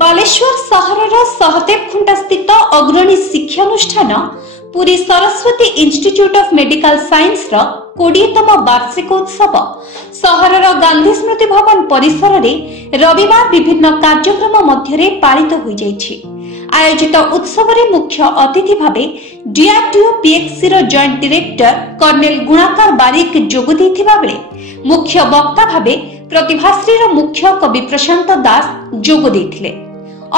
बालेश्वर सहरर सहदेवखुंटा स्थित अग्रणी शिक्षानुष्ठान Puri Saraswati institute of medical science रो 20तम वार्षिकोत्सव सहरर गांधी स्मृति भवन परिसर में रविवार विभिन्न कार्यक्रम मध्य पालित हो जाइछि। आयोजित उत्सव रे मुख्य अतिथि भावे डीआरडीओ पीएक्सी रो जॉइंट डायरेक्टर कर्नेल गुणाकर बारिक जोग दैथिबा बेले मुख्य वक्ता भावे प्रतिभाश्री रो मुख्य कवि प्रशांत दास जोग दैथिले।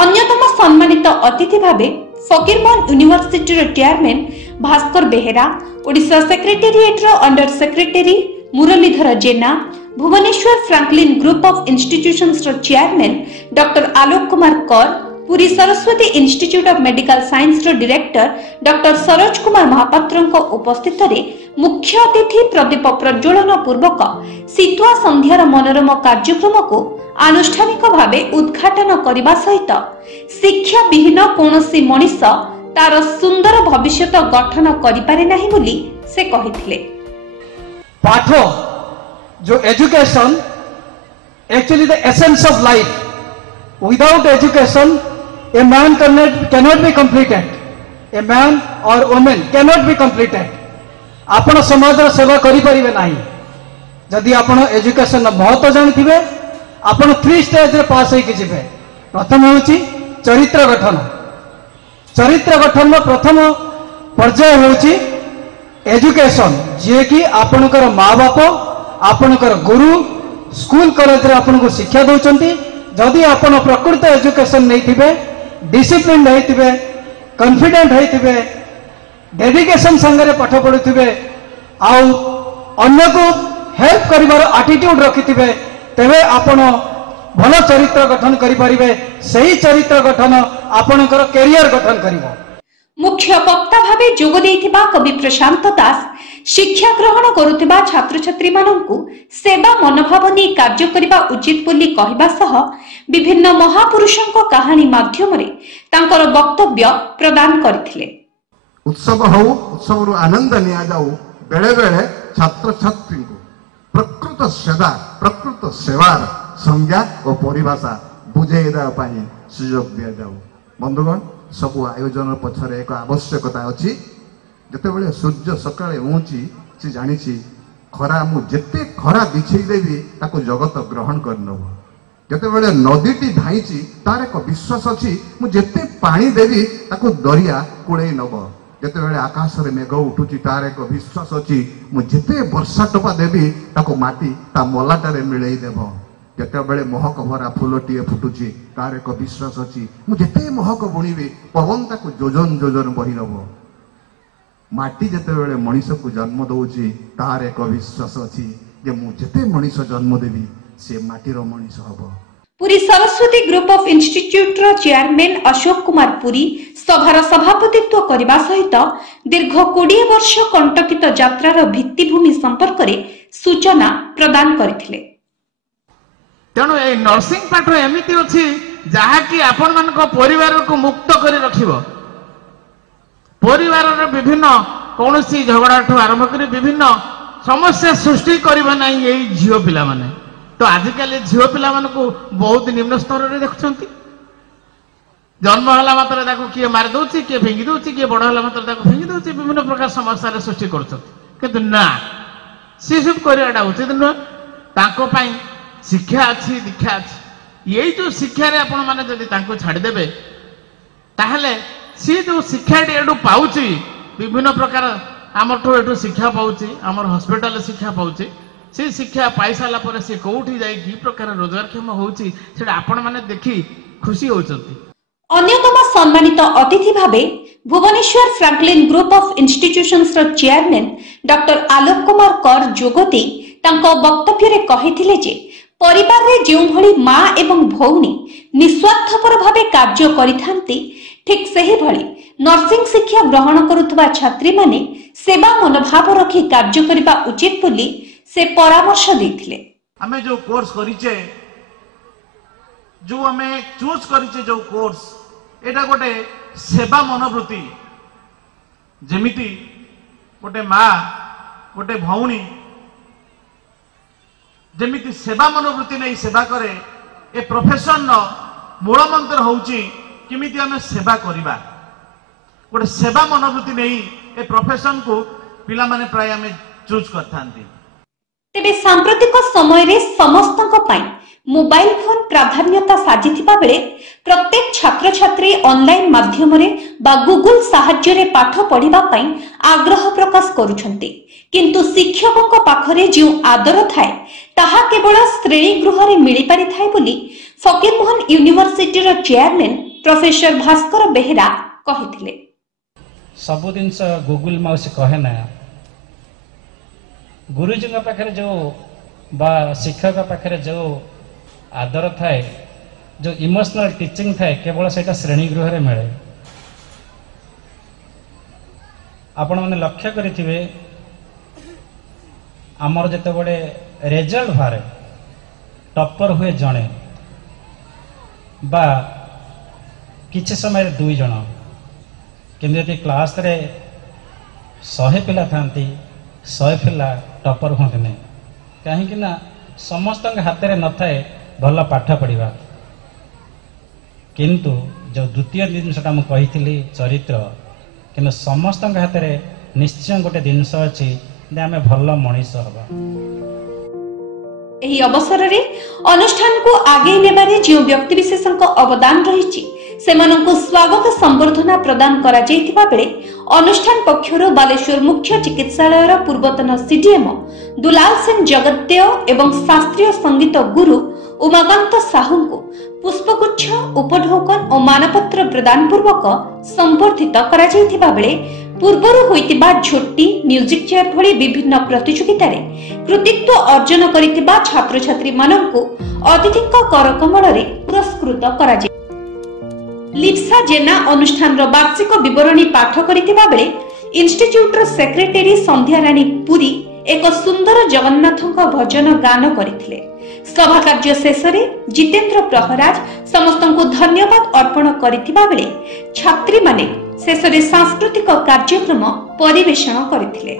अन्यतम सम्मानित अतिथि भावे फकीरमोहन यूनिवर्सिटी रो चेयरमैन भास्कर बेहेरा, ओडिशा सेक्रेटेरिएट रो under secretary Muralidhar Jena, Bhubaneswar Franklin group of institutions रो chairman doctor Alok Kumar Kar, Puri Saraswati institute of medical science रो डायरेक्टर डॉक्टर सरोज कुमार महापात्र उपस्थित रे मुख्य अतिथि प्रदीप प्रज्वलन पूर्वक शीतुआ संध्यार मनोरम कार्यक्रम को आनुष्ठानिक भावे उद्घाटन करने सहित शिक्षा विहीन कौनसी मनीष तार सुंदर भविष्य गठन करिपारे नाही बोली से कहिथिले। पाठ जो education actually the essence of life, without education a man cannot be completed, a man or woman cannot be completed। आपण समाज सेवा करि परिबे नाही जदि आपण एजुकेशन महत्व जानिथिबे। आपण 3 स्टेज रे पास होई कि जिबे। प्रथम होची चरित्र गठन। चरित्र गठन में प्रथम पर्याय होची एजुकेशन, जे कि आपनकर माँ बाप आपनकर गुरु स्कूल कॉलेज रे आपन को शिक्षा दउचंती। जदि आपण प्रकृत एजुकेशन नहीं थिबे, डिसिप्लिन होइथिबे, कॉन्फिडेंट होइथिबे, डेडिकेशन संगे पाठ पढ़ुथिबे आउ अन्य को हेल्प करिवार एटीट्यूड रखिथिबे, तेबे आपण भल चरित्र गठन करि परिबे। सही चरित्र गठन आपनकर करियर गठन करिवो। मुख्य वक्ता भावे जोग देथिबा कवि प्रशांत दास शिक्षा ग्रहण करुथिबा छात्र छात्री माननकु सेवा मनोभाव नै कार्य करिबा उचित बोली कहबा सह विभिन्न महापुरुषों कहानी माध्यम रे तांकर वक्तव्य प्रदान करथिले। उत्सव हो उत्सव रु आनंद निया जाऊ, बेले बेले छात्र छात्री को प्रकृत सेवार संज्ञा और परिभाषा बुझे पाई सुजोग दिया जाऊ। बंधुगण, सबु आयोजन पछरे एक आवश्यकता अछि। जेतेबेले सूर्य सकाळे उंची से जानी खरा मु जेते खरा बिछेई देवी ताको जगत ग्रहण करनबो। जेतेबेले नदीटी धाईची तार एक विश्वास अछि मु जेते पानी देवी ताको दरिया कुळेई नबो। जेतेबेले आकाश रे मेघ उठुची तार एक विश्वास अछि मु जेते वर्षा टपा देवी ताको माटी ता मलाटारे मिळेई देबो। जेतेबेले महक भरा फुलटीए फुटुची तार एक विश्वास अछि मु जेते महक बुणीबी पवन ताको जोजन जोजन बही नबो। माटी जेतेबेले मनीष को जन्म दउची तार एक विश्वास अछि जे मु जेते मनीष जन्म देवी से माटीर मनीष हबो। Puri Saraswati group of institute रो चेयरमैन अशोक कुमार पुरी सभार सभापतित्व करबा सहित दीर्घ 20 वर्ष कंटकित यात्रार भित्तिभूमि संपर्क रे सूचना प्रदान करथिले। तेणु ए नर्सिंग पाठ एमिति अछि जहा कि आपण मान को परिवार को मुक्त करी रखिबो। परिवार रे विभिन्न कोनोसी झगड़ाठू आरंभ करी विभिन्न समस्या सृष्टि करबा नै एई झियो पिला माने। तो आजिकल झियो पिला मान को बहुत निम्न स्तर रे देखुछंती। जन्म हला मात्र ताको किए मार दउची, किए फेंगी दउची, किए बड़ हला मात्र ताको फेंगी दउची, विभिन्न प्रकार समस्या रे सृष्टि करछंती। किंतु ना से सब करियाडा उचित न। ताको पई शिक्षा अच्छी दीक्षा अच्छी। यही जो शिक्षा रे आपण माने जदि ताको छाडी देबे ताहले सी जो शिक्षा एडू पाउची विभिन्न प्रकार आमठो एडू शिक्षा पाउची, आमर हॉस्पिटल शिक्षा पाउची। से शिक्षा पाई साला परे से कोठी जाई की प्रकार रोजगारक्षम होउची सेटा आपण माने देखि खुशी होउचंती। अन्यतम सम्मानित अतिथि भावे Bhubaneswar Franklin group of institutions रो चेयरमैन डॉक्टर आलोक कुमार कर जोगते तांको वक्तव्य रे कहिथिले जे परिवार रे जेउ भली मां एवं भौणी निस्वार्थपर भावे कार्य करिथांती, ठीक सही भली नर्सिंग शिक्षा ग्रहण करुथबा छात्री माने सेवा मनोभाव रखी कार्य करिबा उचित बोली से परामर्श देथिले। हमें जो कोर्स करिचे, जो हमें चूज करिचे जो कोर्स, एटा गोटे सेवा मनोवृत्ति। जेमिति गोटे मां गोटे भौणी जेमिति सेवा मनोवृत्ति नहीं सेवा करे ए प्रोफेशन मूल मंत्र होउची किमिति आमे सेवा करिबा गोटे सेवा मनोवृत्ति नहीं ए प्रोफेशन को पिला माने प्राय आमे चूज करथांती। तेबे सांप्रतिक समय रे समस्तक पई मोबाइल फोन प्राधान्यता साजिथिबा बेले प्रत्येक छात्र छात्री ऑनलाइन माध्यम रे बा गूगल सहाय्य रे पाठ पढ़िबा पई आग्रह प्रकाश करूछंती, किंतु शिक्षकक पाखरे जो आदर थाए ताहा केवल श्रेणी गृह रे मिली पारि थाए बोली फकीरमोहन यूनिवर्सिटी रो चेयरमैन प्रोफेसर भास्कर बेहेरा कहिथिले। सब दिन गूगल माउसी कहे ना गुरुजी पाखे जो बा शिक्षक पाखे जो आदर थाए जो इमोशनल टीचिंग थाए केवल सेटा श्रेणी गृह मिले। आपण मैंने लक्ष्य करिथिबे आमर जेते बड़े रिजल्ट बाहर टॉपर हुए जणे बा किछि समय 2 जण किंतु यदि क्लास रे 100 पिला थांती 100 पिला टॉपर होते नहीं कहीं ना समस्त हाथ में न थाए भल पाठ पढ़ा किंतु जो द्वितीय जिनसा मुझे चरित्र कि समस्त हाथ में निश्चय गोटे जिनस अच्छी आम भल मनीष हवा। एही अवसर रे अनुष्ठान को आगे नेबारे जो व्यक्ति विशेषक अवदान रही सेमानंकु स्वागत संबर्धना प्रदान करा जायतिबा बेले अनुष्ठान पक्षरु बालेश्वर मुख्य चिकित्सालयर पूर्वतन सीडीएम दुलाल सेन जगत्देव एवं शास्त्रीय संगीत गुरु उमाकांत साहू पुष्पगुच्छ उपढौकन और मानपत्र प्रदान पूर्वक संबर्धित करा जायतिबा बेले पूर्वरु होइतिबा झोटी म्यूजिक चेयर भली विभिन्न प्रतियोगिता रे कृतित्व अर्जन करितिबा छात्र छात्री माननकु अतिथिक करकमल रे पुरस्कृत करा जाय। लिप्सा जेना अनुष्ठान रो वार्षिक विवरणी पाठ करितिबा बेले इंस्टिट्यूट रो सेक्रेटरी संध्या रानी पुरी एक सुंदर जगन्नाथक भजन गान करिथिले। सभा कार्य शेष रे जितेंद्र प्रहराज समस्तंकु धन्यवाद अर्पण करितिबा बेले छात्री माने शेष रे सांस्कृतिक कार्यक्रम परिवेषण करिथिले।